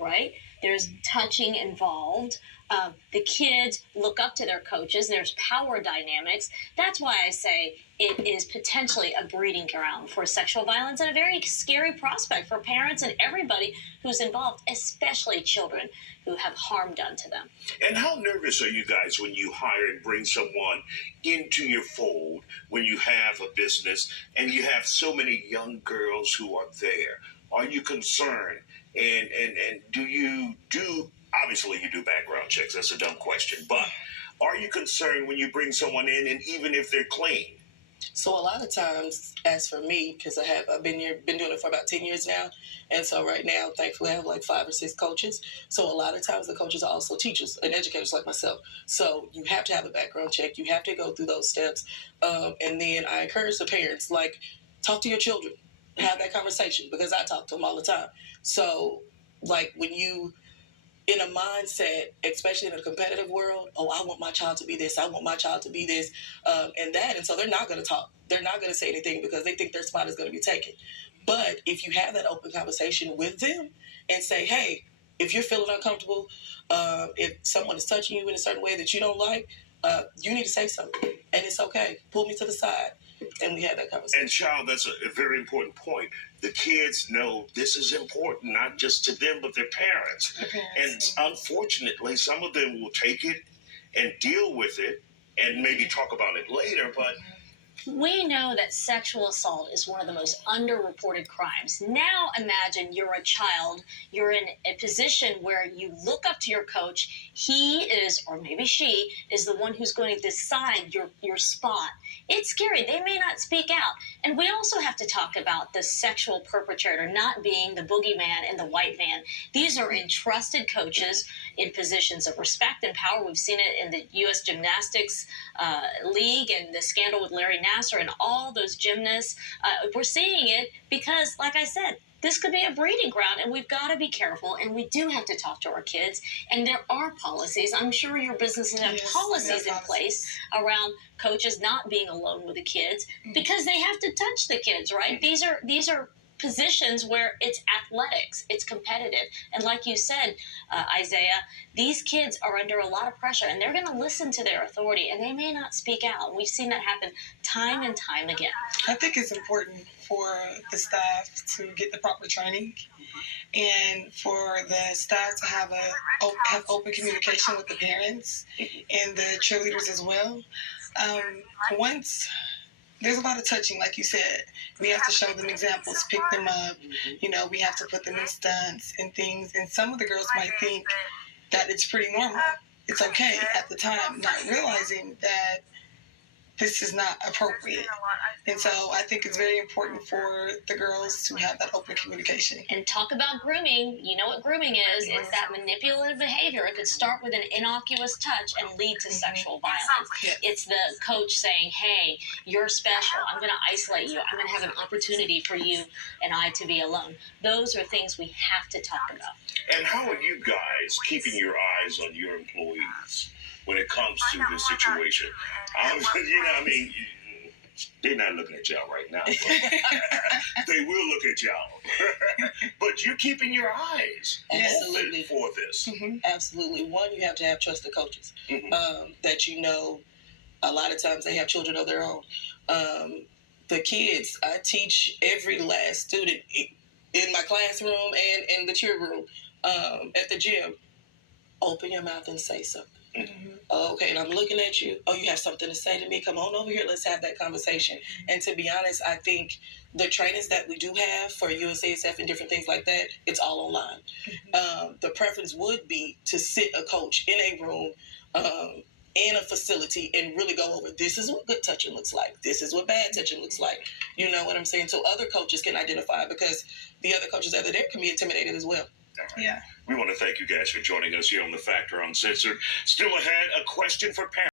right? There's touching involved. The kids look up to their coaches. There's power dynamics. That's why I say it is potentially a breeding ground for sexual violence and a very scary prospect for parents and everybody who's involved, especially children who have harm done to them. And how nervous are you guys when you hire and bring someone into your fold, when you have a business and you have so many young girls who are there? Are you concerned? And do you do, obviously you do background checks, that's a dumb question, but are you concerned when you bring someone in and even if they're clean? So a lot of times, as for me, because I've been doing it for about 10 years now, and so right now, thankfully, I have like 5 or 6 coaches. So a lot of times, the coaches are also teachers and educators like myself. So you have to have a background check. You have to go through those steps, and then I encourage the parents, like, talk to your children, have that conversation, because I talk to them all the time. So, like, when you in a mindset, especially in a competitive world, oh, I want my child to be this, I want my child to be this, and so they're not going to talk. They're not going to say anything because they think their spot is going to be taken. But if you have that open conversation with them and say, hey, if you're feeling uncomfortable, if someone is touching you in a certain way that you don't like, you need to say something. And it's okay. Pull me to the side. And we had that conversation. And child, that's a very important point. The kids know this is important, not just to them, but their parents. And unfortunately, some of them will take it and deal with it and maybe talk about it later, but we know that sexual assault is one of the most underreported crimes. Now imagine you're a child, you're in a position where you look up to your coach. He is, or maybe she, is the one who's going to decide your spot. It's scary. They may not speak out. And we also have to talk about the sexual perpetrator not being the boogeyman in the white van. These are entrusted coaches in positions of respect and power. We've seen it in the U.S. Gymnastics League and the scandal with Larry Nassar and all those gymnasts. We're seeing it because, like I said, this could be a breeding ground, and we've got to be careful, and we do have to talk to our kids. And there are policies. I'm sure your businesses have policies in place around coaches not being alone with the kids because they have to touch the kids, right? These are positions where it's athletics, it's competitive. And like you said, Isaiah, these kids are under a lot of pressure and they're going to listen to their authority and they may not speak out. And we've seen that happen time and time again. I think it's important for the staff to get the proper training and for the staff to have open communication with the parents and the cheerleaders as well. Once there's a lot of touching, like you said. We have to show them examples, pick them up. We have to put them in stunts and things. And some of the girls might think that it's pretty normal. It's okay at the time, not realizing that this is not appropriate. And so I think it's very important for the girls to have that open communication. And talk about grooming. You know what grooming is. It's that manipulative behavior. It could start with an innocuous touch and lead to sexual violence. Yes. It's the coach saying, hey, you're special. I'm going to isolate you. I'm going to have an opportunity for you and I to be alone. Those are things we have to talk about. And how are you guys keeping your eyes on your employees when it comes to this situation? They're not looking at y'all right now. They will look at y'all. But you're keeping your eyes open for this. Mm-hmm. Absolutely. One, you have to have trusted coaches that a lot of times they have children of their own. The kids, I teach every last student in my classroom and in the cheer room, at the gym, open your mouth and say something. Mm-hmm. Okay, and I'm looking at you. Oh, you have something to say to me? Come on over here. Let's have that conversation. And to be honest, I think the trainings that we do have for USASF and different things like that, it's all online. Mm-hmm. The preference would be to sit a coach in a room in a facility and really go over, this is what good touching looks like. This is what bad touching looks like. You know what I'm saying? So other coaches can identify, because the other coaches out there can be intimidated as well. Right. Yeah. We want to thank you guys for joining us here on The Factor Uncensored. Still ahead, a question for parents.